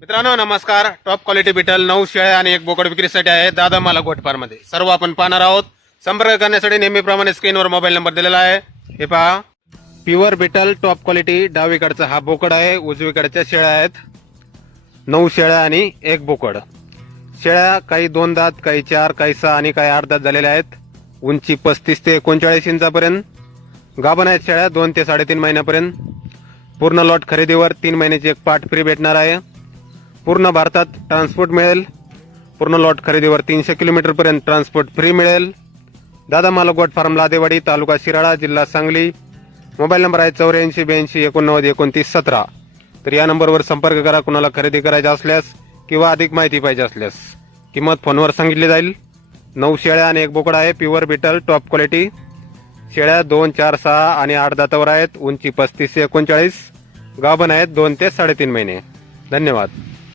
मित्रांनो नमस्कार. Top quality beetle नऊ शेळ्या आणि एक बोकड विक्रीसाठी आहे दादा मला गोटफारमध्ये सर्व आपण पाहणार आहोत. संपर्क करण्यासाठी नेहमीप्रमाणे स्क्रीनवर मोबाईल नंबर दिलेला आहे. हे पहा. प्युअर बिटल टॉप क्वालिटी डावीकडचा हा बोकड आहे उजवीकडच्या शेळ्या आहेत. नऊ शेळ्या आणि एक बोकड. शेळ्या काही दोन दात काही चार काही सहा आणि काही आठ दात झालेल्या आहेत. उंची पस्तीस ते एकोणचाळीस इंचापर्यंत. गाभण आहेत शेळ्या दोन ते साडेतीन महिन्यापर्यंत. पूर्ण लॉट खरेदीवर तीन महिन्याची एक पाठ फ्री भेटणार आहे. पूर्ण भारतात ट्रान्सपोर्ट मिळेल. पूर्ण लॉट खरेदीवर तीनशे किलोमीटरपर्यंत ट्रान्सपोर्ट फ्री मिळेल. दादा मालक फार्म लादेवाडी तालुका शिराळा जिल्हा सांगली. मोबाईल नंबर आहे चौऱ्याऐंशी ब्याऐंशी एकोणनव्वद एकोणतीस सतरा. तर या नंबरवर संपर्क करा कुणाला खरेदी करायचा असल्यास किंवा अधिक माहिती पाहिजे असल्यास. किंमत फोनवर सांगितली जाईल. नऊ शेळ्या आणि एक बोकडा आहे प्युअर बिटल टॉप क्वालिटी शेळ्या दोन चार सहा आणि आठ दातावर आहेत उंची पस्तीस ते एकोणचाळीस. गाभण आहेत दोन ते साडेतीन महिने. धन्यवाद.